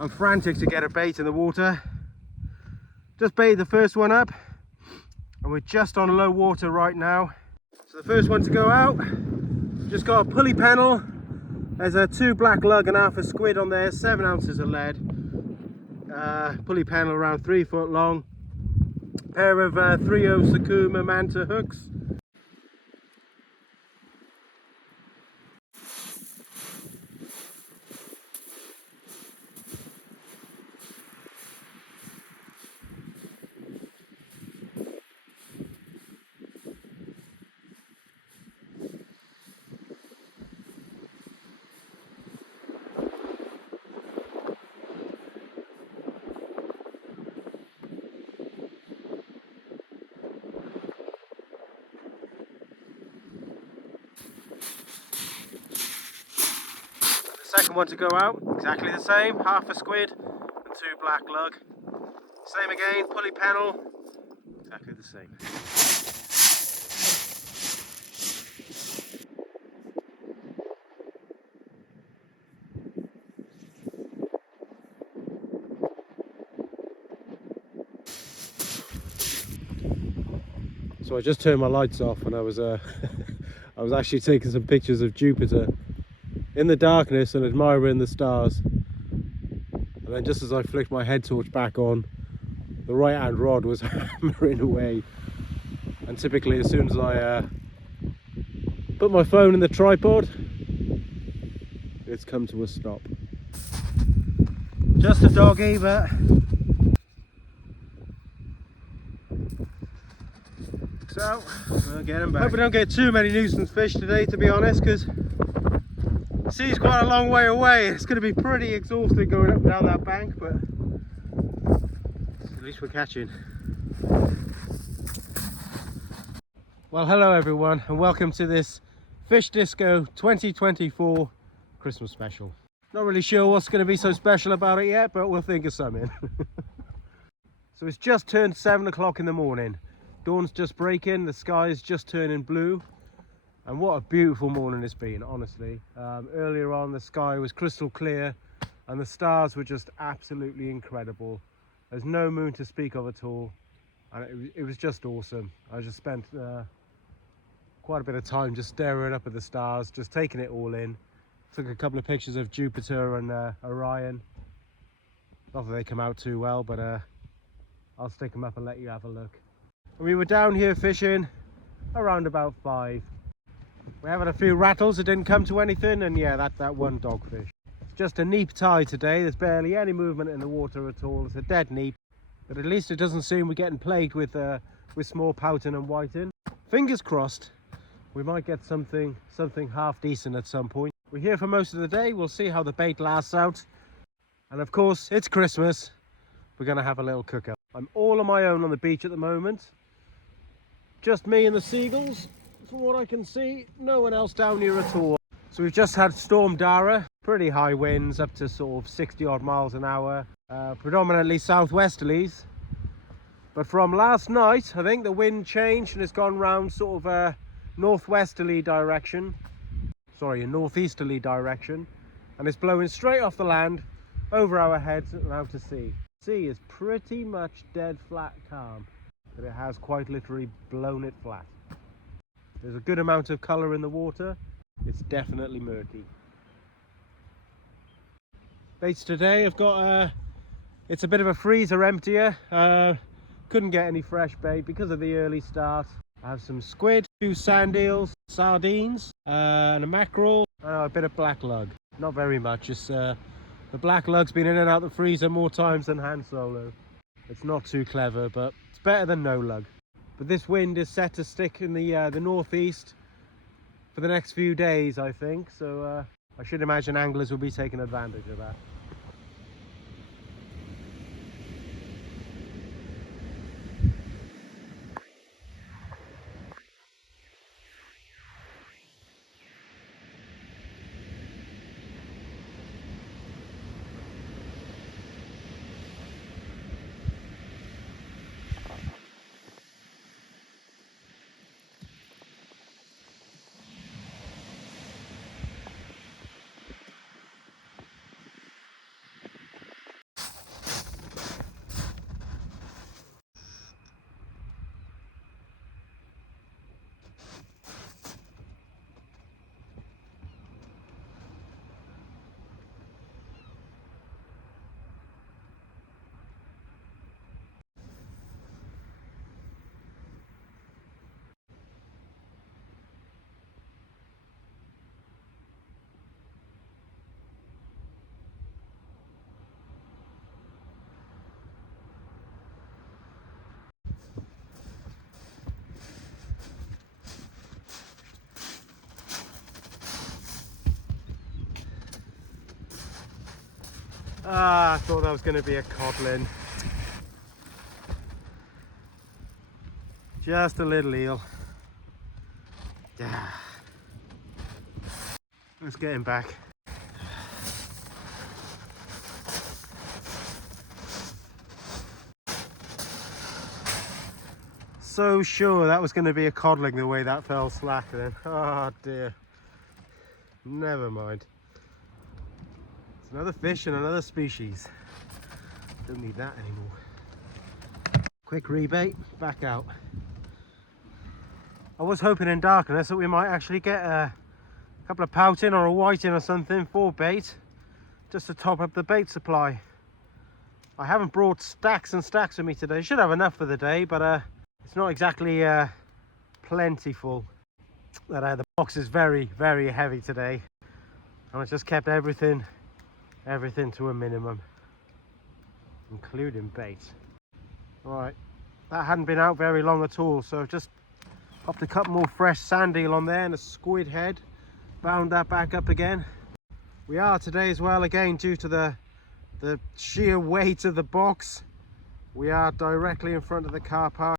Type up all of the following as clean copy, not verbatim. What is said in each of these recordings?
I'm frantic to get a bait in the water. Just baited the first one up and we're just on low water right now. So the first one to go out, just got a pulley pennel. There's a 2 black lug and half a squid on there, 7 ounces of lead. Pulley pennel around 3 foot long. Pair of 3/0 Sakuma Manta hooks. Second one to go out, exactly the same, half a squid and 2 black lug. Same again, pulley pennel, exactly the same. So I just turned my lights off and I was I was actually taking some pictures of Jupiter in the darkness and admiring the stars. And then just as I flicked my head torch back on, the right hand rod was hammering away. And typically as soon as I put my phone in the tripod, it's come to a stop. Just a doggy, but so we'll get him back. Hope we don't get too many nuisance fish today, to be honest, because the sea's quite a long way away. It's going to be pretty exhausting going up and down that bank, but at least we're catching. Well, hello everyone and welcome to this Fish Disco 2024 Christmas special. Not really sure what's going to be so special about it yet, but we'll think of something. So it's just turned 7 o'clock in the morning. Dawn's just breaking, the sky is just turning blue. And what a beautiful morning it's been, honestly. Earlier on the sky was crystal clear and the stars were just absolutely incredible. There's no moon to speak of at all. And it was just awesome. I just spent quite a bit of time just staring up at the stars, just taking it all in. Took a couple of pictures of Jupiter and Orion. Not that they come out too well, but I'll stick them up and let you have a look. And we were down here fishing around about 5. We have had a few rattles that didn't come to anything, and yeah, that one dogfish. It's just a neap tide today. There's barely any movement in the water at all. It's a dead neap, but at least it doesn't seem we're getting plagued with small pouting and whiting. Fingers crossed, we might get something half decent at some point. We're here for most of the day. We'll see how the bait lasts out. And of course, it's Christmas. We're going to have a little cook-up. I'm all on my own on the beach at the moment. Just me and the seagulls. From what I can see, no one else down here at all. So we've just had Storm Dara. Pretty high winds, up to sort of 60 odd miles an hour. Predominantly southwesterlies. But from last night, I think the wind changed and it's gone round sort of a northwesterly direction. Sorry, a northeasterly direction, and it's blowing straight off the land over our heads and out to sea. Sea is pretty much dead flat calm, but it has quite literally blown it flat. There's a good amount of colour in the water. It's definitely murky. Baits today, I've got it's a bit of a freezer emptier. Couldn't get any fresh bait because of the early start. I have some squid, 2 sand eels, sardines, and a mackerel, and a bit of black lug. Not very much, just the black lug's been in and out the freezer more times than Han Solo. It's not too clever, but it's better than no lug. But this wind is set to stick in the northeast for the next few days, I think, so I should imagine anglers will be taking advantage of that. Ah, I thought that was going to be a codlin. Just a little eel. Let's get him back. So sure that was going to be a codling the way that fell slack then. Oh dear. Never mind. It's another fish and another species. Don't need that anymore. Quick rebait, back out. I was hoping in darkness that we might actually get a couple of pouting or a whiting or something for bait, just to top up the bait supply. I haven't brought stacks and stacks with me today. Should have enough for the day, but it's not exactly plentiful. The box is very, very heavy today, and I just kept everything to a minimum, including bait. Right, that hadn't been out very long at all, so just popped a couple more fresh sand eel on there and a squid head, bound that back up again. We are today as well, again due to the sheer weight of the box, we are directly in front of the car park.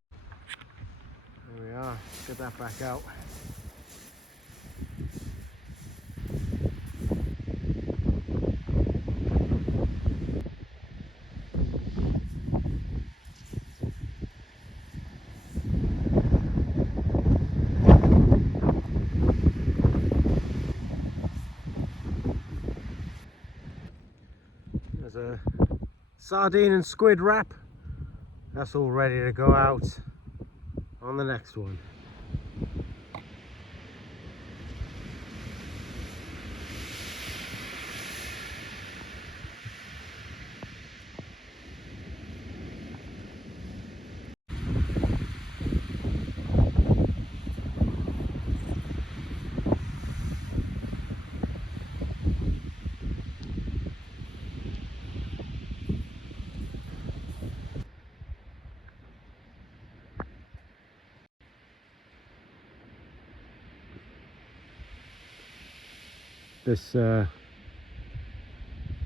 There we are, get that back out. There's a sardine and squid wrap. That's all ready to go out on the next one.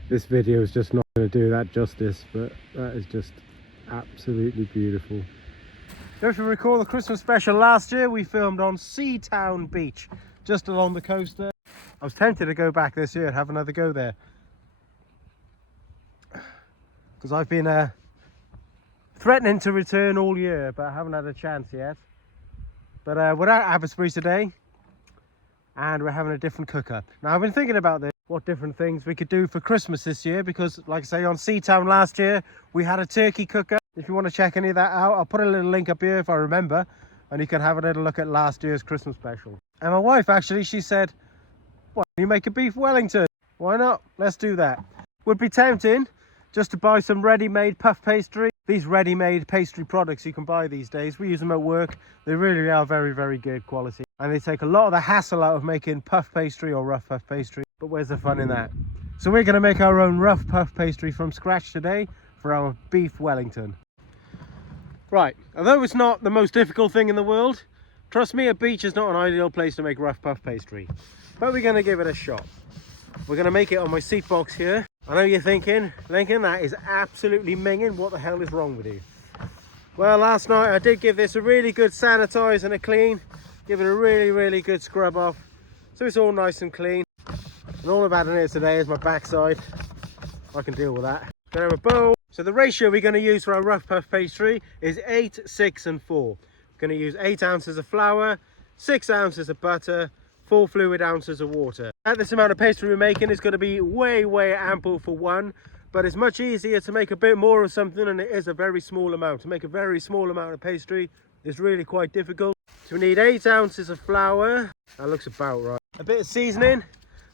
This video is just not going to do that justice, but that is just absolutely beautiful. If you recall the Christmas special last year, we filmed on Seatown Beach, just along the coast there. I was tempted to go back this year and have another go there, because I've been threatening to return all year, but I haven't had a chance yet. But we're at Abbotsbury today, and we're having a different cook-up. Now, I've been thinking about this, what different things we could do for Christmas this year, because like I say, on Seatown last year we had a turkey cook-up. If you want to check any of that out, I'll put a little link up here if I remember, and you can have a little look at last year's Christmas special. And my wife actually, she said, why don't you make a beef Wellington? Why not? Let's do that. Would be tempting just to buy some ready-made puff pastry. These ready-made pastry products you can buy these days, we use them at work. They really are very, very good quality, and they take a lot of the hassle out of making puff pastry or rough puff pastry. But where's the fun in that? So we're going to make our own rough puff pastry from scratch today for our beef Wellington. Right, although it's not the most difficult thing in the world, trust me, a beach is not an ideal place to make rough puff pastry, but we're going to give it a shot. We're going to make it on my seat box here. I know you're thinking, Lincoln, that is absolutely minging. What the hell is wrong with you? Well, last night I did give this a really good sanitize and a clean. Give it a really, really good scrub off, so it's all nice and clean. And all I've had in here today is my backside. I can deal with that. Gonna have a bowl. So the ratio we're going to use for our rough puff pastry is 8, 6 and 4. We're going to use 8 ounces of flour, 6 ounces of butter, 4 fluid ounces of water. At this amount of pastry we're making, it's going to be way, way ample for one, but it's much easier to make a bit more of something, and it is a very small amount. To make a very small amount of pastry is really quite difficult. So we need 8 ounces of flour. That looks about right. A bit of seasoning.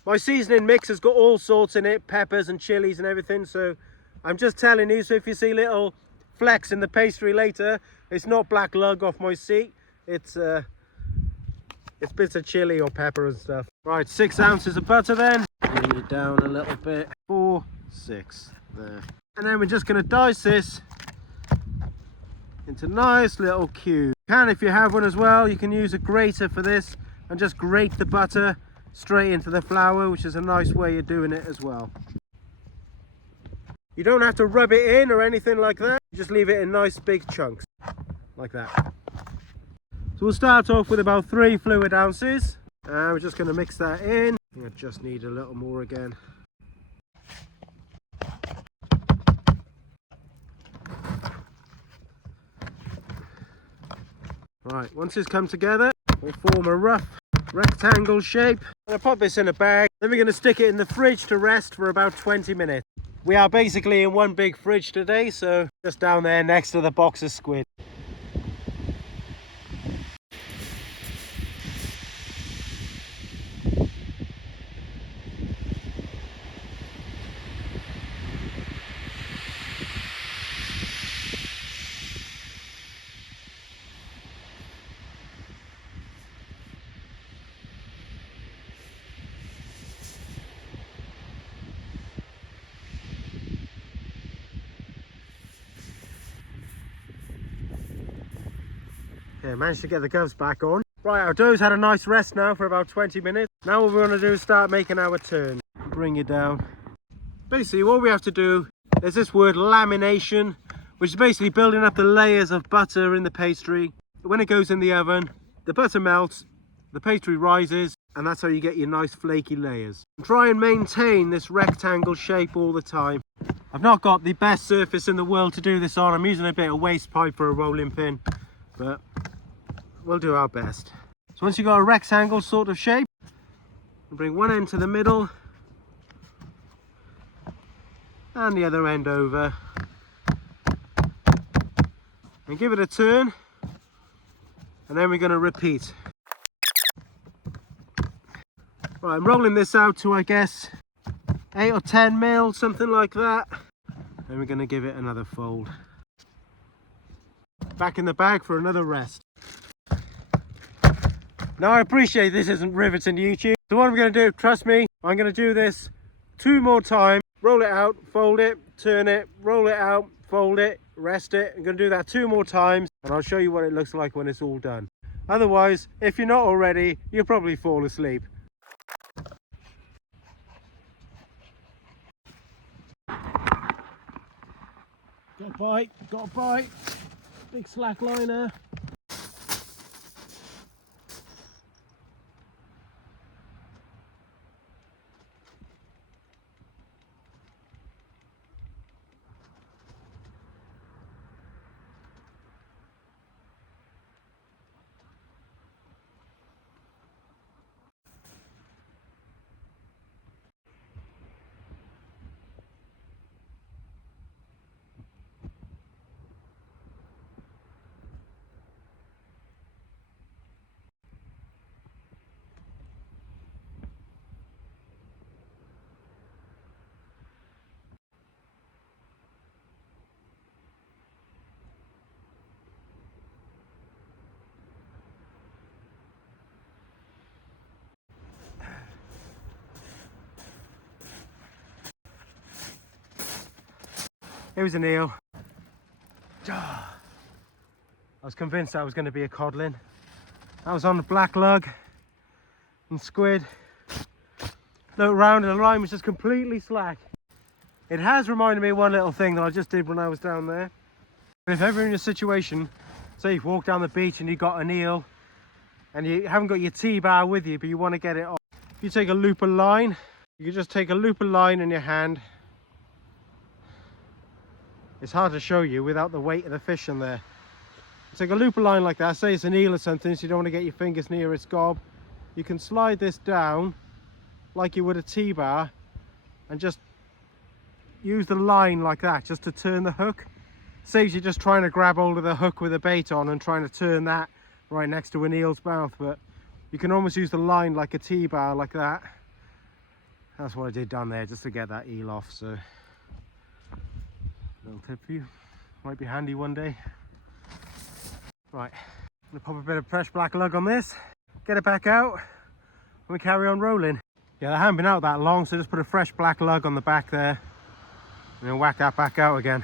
My seasoning mix has got all sorts in it, peppers and chilies and everything, so I'm just telling you, so if you see little flecks in the pastry later, it's not black lug off my seat, it's bits of chili or pepper and stuff. Right, 6 ounces of butter then. Bring it down a little bit. 4, 6, there. And then we're just going to dice this into nice little cubes. If you have one as well, you can use a grater for this and just grate the butter straight into the flour, which is a nice way of doing it as well. You don't have to rub it in or anything like that. You just leave it in nice big chunks, like that. So we'll start off with about 3 fluid ounces. We're just going to mix that in. I just need a little more again. Right, once it's come together, we'll form a rough rectangle shape. I'm going to pop this in a bag. Then we're going to stick it in the fridge to rest for about 20 minutes. We are basically in one big fridge today, so just down there next to the box of squid. Yeah, managed to get the gloves back on. Right, our dough's had a nice rest now for about 20 minutes. Now what we're going to do is start making our turn. Bring it down. Basically what we have to do is this word lamination, which is basically building up the layers of butter in the pastry. When it goes in the oven, the butter melts, the pastry rises, and that's how you get your nice flaky layers. And try and maintain this rectangle shape all the time. I've not got the best surface in the world to do this on. I'm using a bit of waste pipe for a rolling pin, but we'll do our best. So once you've got a rectangle sort of shape, bring one end to the middle and the other end over and give it a turn, and then we're going to repeat. Right, I'm rolling this out to, I guess, 8 or 10 mil, something like that. Then we're going to give it another fold. Back in the bag for another rest. Now I appreciate this isn't riveting YouTube, so what I'm going to do, trust me, I'm going to do this 2 more times. Roll it out, fold it, turn it, roll it out, fold it, rest it. I'm going to do that 2 more times, and I'll show you what it looks like when it's all done. Otherwise, if you're not already, you'll probably fall asleep. Got a bite, big slack liner. It was an eel. I was convinced that was going to be a codlin. That was on the black lug and squid. Looked around and the line was just completely slack. It has reminded me of one little thing that I just did when I was down there. If ever in a situation, say you've walked down the beach and you've got an eel and you haven't got your T-bar with you, but you want to get it off, you take a loop of line. You can just take a loop of line in your hand. It's hard to show you without the weight of the fish in there. Take a loop of line like that, say it's an eel or something, so you don't want to get your fingers near its gob. You can slide this down like you would a T-bar and just use the line like that just to turn the hook. Saves you just trying to grab hold of the hook with a bait on and trying to turn that right next to an eel's mouth, but you can almost use the line like a T-bar like that. That's what I did down there just to get that eel off. So little tip for you, might be handy one day. Right, I'm gonna pop a bit of fresh black lug on this, get it back out, and we carry on rolling. Yeah, they haven't been out that long, so just put a fresh black lug on the back there and then whack that back out again.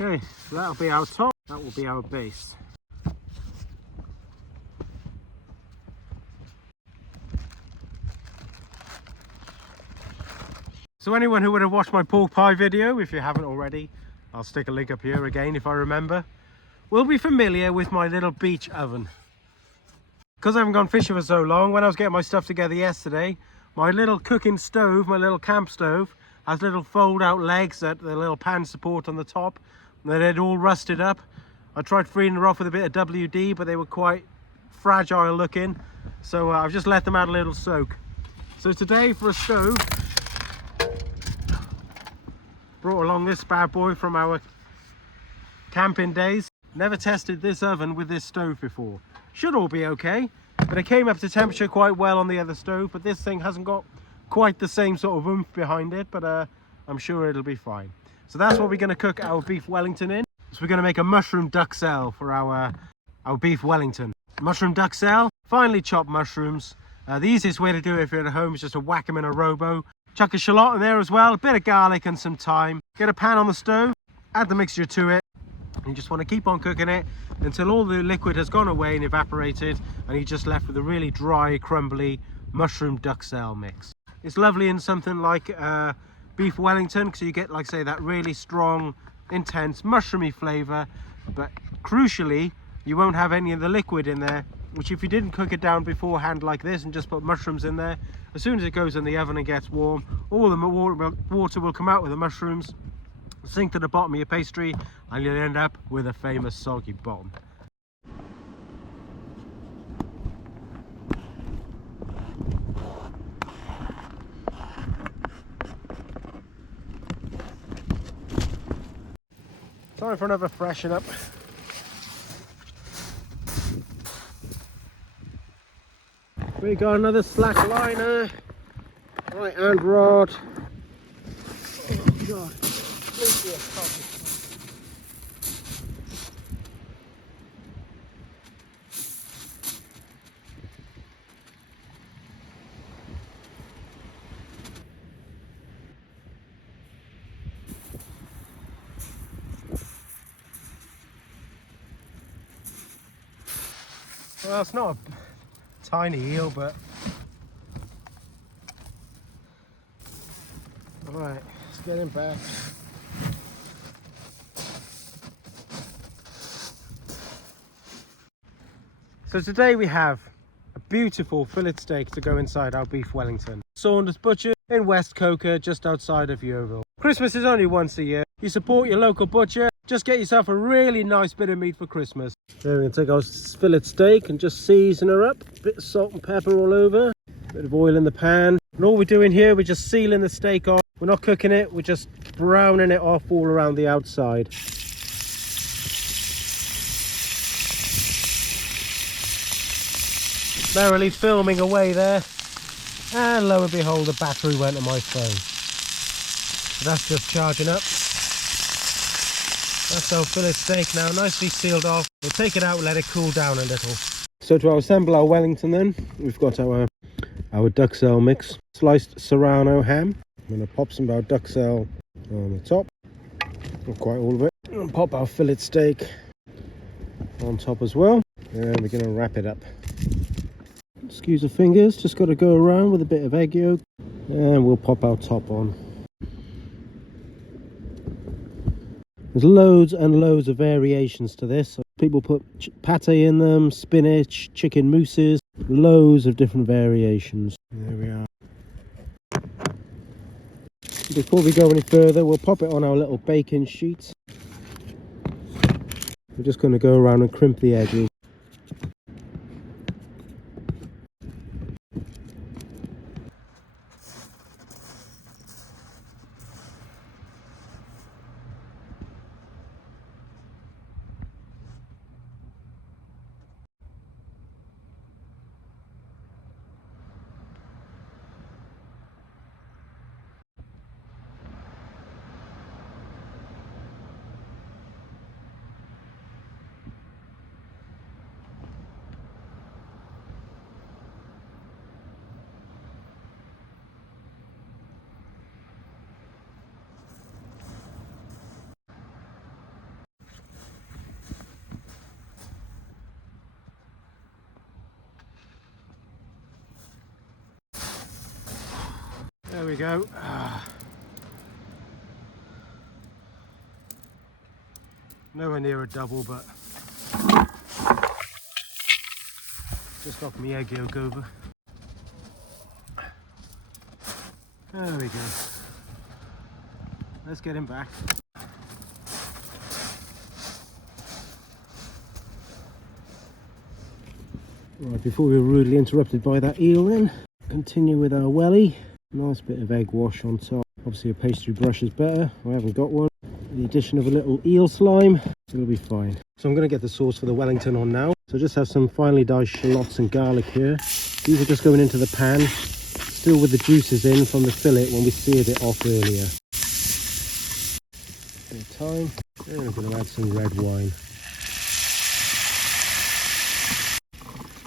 Okay, so that'll be our top, that will be our base. So anyone who would have watched my pork pie video, if you haven't already, I'll stick a link up here again if I remember, will be familiar with my little beach oven. Because I haven't gone fishing for so long, when I was getting my stuff together yesterday, my little cooking stove, my little camp stove, has little fold out legs that the little pan support on the top. And they'd all rusted up. I tried freeing them off with a bit of WD, but they were quite fragile looking. So I've just let them out a little soak. So today for a stove, brought along this bad boy from our camping days. Never tested this oven with this stove before. Should all be okay, but it came up to temperature quite well on the other stove, but this thing hasn't got quite the same sort of oomph behind it, but I'm sure it'll be fine. So that's what we're going to cook our beef Wellington in. So we're going to make a mushroom duxelle for our beef Wellington. Mushroom duxelle, finely chopped mushrooms. The easiest way to do it if you're at home is just to whack them in a robo. Chuck a shallot in there as well, a bit of garlic and some thyme. Get a pan on the stove, add the mixture to it. You just want to keep on cooking it until all the liquid has gone away and evaporated, and you're just left with a really dry, crumbly mushroom duxelle mix. It's lovely in something like beef Wellington, because you get, like say, that really strong, intense mushroomy flavour, but crucially you won't have any of the liquid in there, which if you didn't cook it down beforehand like this and just put mushrooms in there, as soon as it goes in the oven and gets warm, all the water will come out with the mushrooms, sink to the bottom of your pastry, and you'll end up with a famous soggy bottom. Time for another freshen up. We got another slack liner, right hand rod. Oh God. Well, it's not a tiny eel, but all right, let's get him back. So today we have a beautiful fillet steak to go inside our beef Wellington. Saunders Butcher in West Coker, just outside of Yeovil. Christmas is only once a year. You support your local butcher, just get yourself a really nice bit of meat for Christmas. There, we're going to take our fillet steak and just season her up. A bit of salt and pepper all over. A bit of oil in the pan. And all we're doing here, we're just sealing the steak off. We're not cooking it, we're just browning it off all around the outside. Merrily filming away there, and lo and behold, the battery went on my phone. So that's just charging up. That's our fillet steak now, nicely sealed off. We'll take it out and let it cool down a little. So to assemble our Wellington then, we've got our duxelle mix. Sliced serrano ham. I'm going to pop some of our duxelle on the top, not quite all of it. And pop our fillet steak on top as well, and we're going to wrap it up. Excuse the fingers, just got to go around with a bit of egg yolk, and we'll pop our top on. There's loads and loads of variations to this. People put pate in them, spinach, chicken mousses, loads of different variations. There we are. Before we go any further, we'll pop it on our little baking sheets. We're just going to go around and crimp the edges. we go. Nowhere near a double, but just knocked my egg yolk over. There we go. Let's get him back. Right, before we were rudely interrupted by that eel then, continue with our welly. Nice bit of egg wash on top. Obviously a pastry brush is better. I haven't got one. With the addition of a little eel slime, it'll be fine. So I'm going to get the sauce for the Wellington on now. So I just have some finely diced shallots and garlic here. These are just going into the pan, still with the juices in from the fillet when we seared it off earlier. Bit of thyme. And I'm going to add some red wine.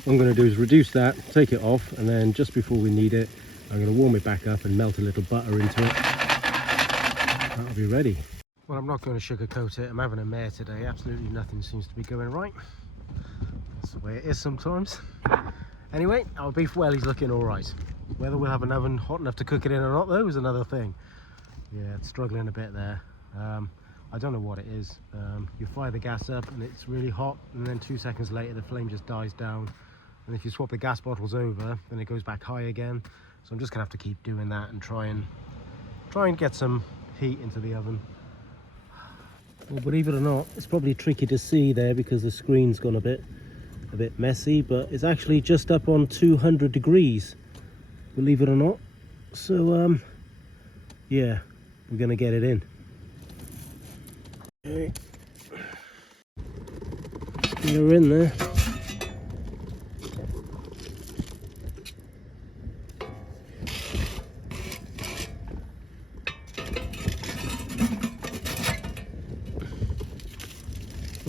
What I'm going to do is reduce that, take it off, and then just before we need it, I'm going to warm it back up and melt a little butter into it. That'll be ready. Well, I'm not going to sugarcoat it. I'm having a mare today. Absolutely nothing seems to be going right. That's the way it is sometimes. Anyway, our beef welly's looking all right. Whether we'll have an oven hot enough to cook it in or not, though, is another thing. Yeah, it's struggling a bit there. I don't know what it is. You fire the gas up and it's really hot, and then 2 seconds later the flame just dies down. And if you swap the gas bottles over, then it goes back high again. So I'm just gonna have to keep doing that and try and get some heat into the oven. Well, believe it or not, it's probably tricky to see there because the screen's gone a bit messy, but it's actually just up on 200 degrees, believe it or not. So yeah, we're gonna get it in. Okay. You're in there.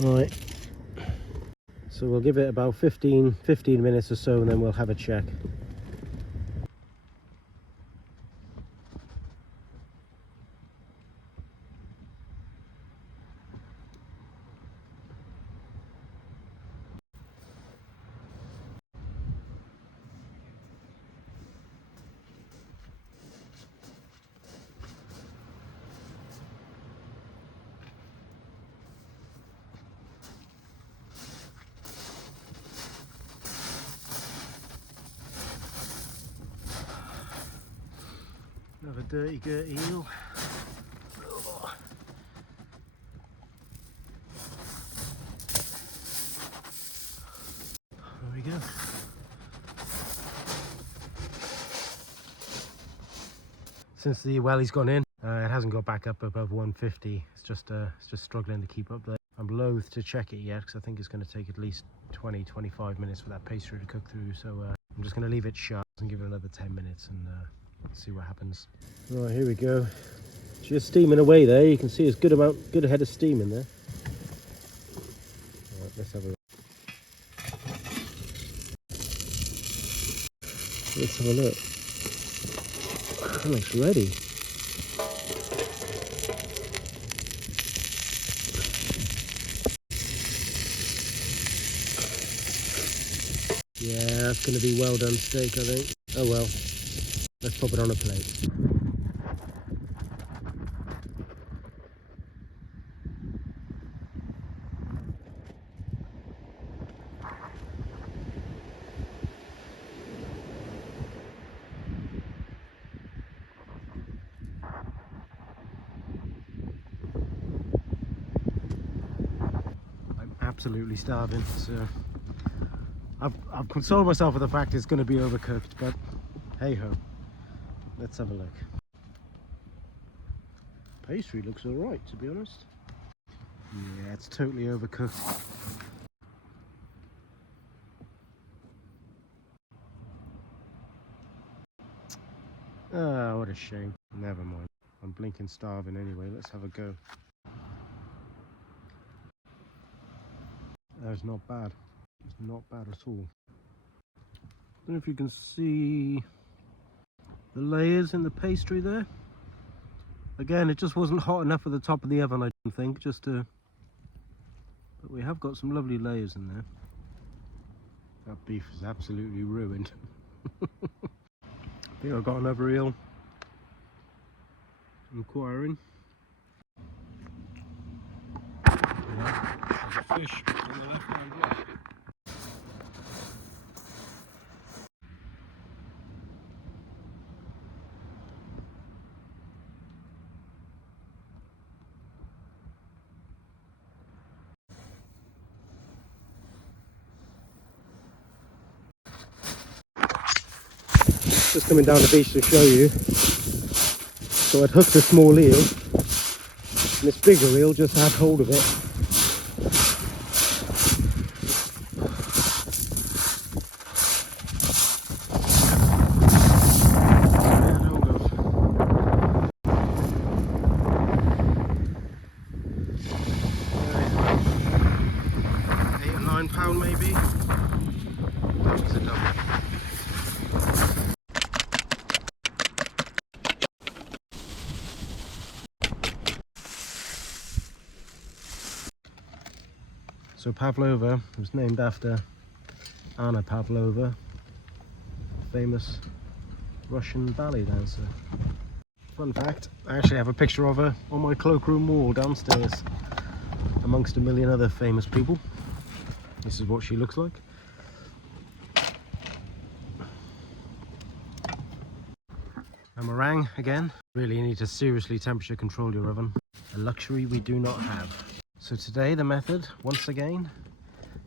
Right, so we'll give it about 15 minutes or so, and then we'll have a check. Another dirty eel. Oh. There we go. Since the welly's gone in, it hasn't got back up above 150. It's just struggling to keep up there. I'm loath to check it yet because I think it's going to take at least 20-25 minutes for that pastry to cook through. So I'm just going to leave it shut and give it another 10 minutes and see what happens. Right, here we go. Just steaming away there. You can see it's good head of steam in there. Right, let's have a look. Let's have a look. That looks ready. Yeah, that's going to be well done steak, I think. Oh well. Let's pop it on a plate. I'm absolutely starving, so I've consoled myself with the fact it's going to be overcooked, but hey ho. Let's have a look. Pastry looks alright, to be honest. Yeah, it's totally overcooked. Ah, what a shame. Never mind. I'm blinking starving anyway. Let's have a go. That's not bad. It's not bad at all. I don't know if you can see the layers in the pastry there. Again, it just wasn't hot enough at the top of the oven, I don't think, but we have got some lovely layers in there. That beef is absolutely ruined. I think I've got another eel. inquiring. Yeah, there's a fish on the left hand wall. Just coming down the beach to show you. So I'd hooked a small eel, and this bigger eel just had hold of it. £8 or £9 maybe. That was a double. So Pavlova was named after Anna Pavlova, famous Russian ballet dancer. Fun fact, I actually have a picture of her on my cloakroom wall downstairs amongst a million other famous people. This is what she looks like. A meringue again. Really need to seriously temperature control your oven. A luxury we do not have. So today the method, once again,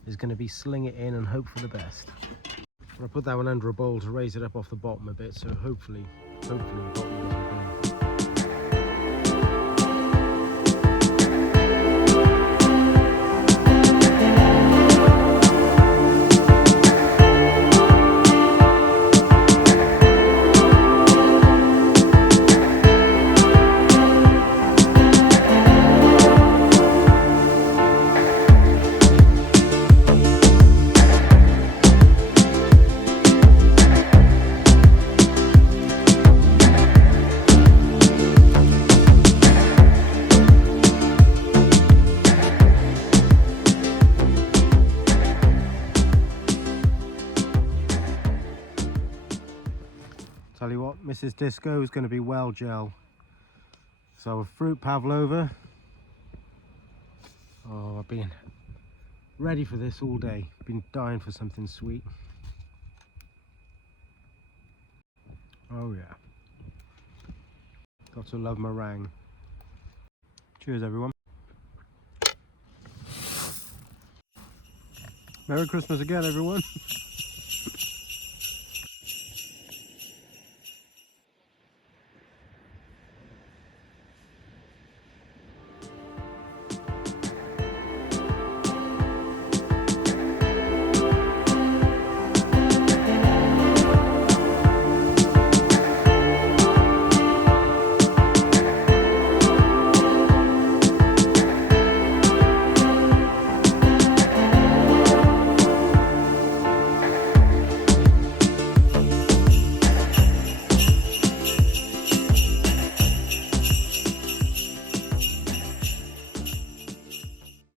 is going to be sling it in and hope for the best. I put that one under a bowl to raise it up off the bottom a bit, so hopefully the bottom doesn't burn. Tell you what, Mrs. Disco is going to be well gel. So a fruit pavlova. Oh, I've been ready for this all day. Been dying for something sweet. Oh yeah. Got to love meringue. Cheers everyone. Merry Christmas again everyone.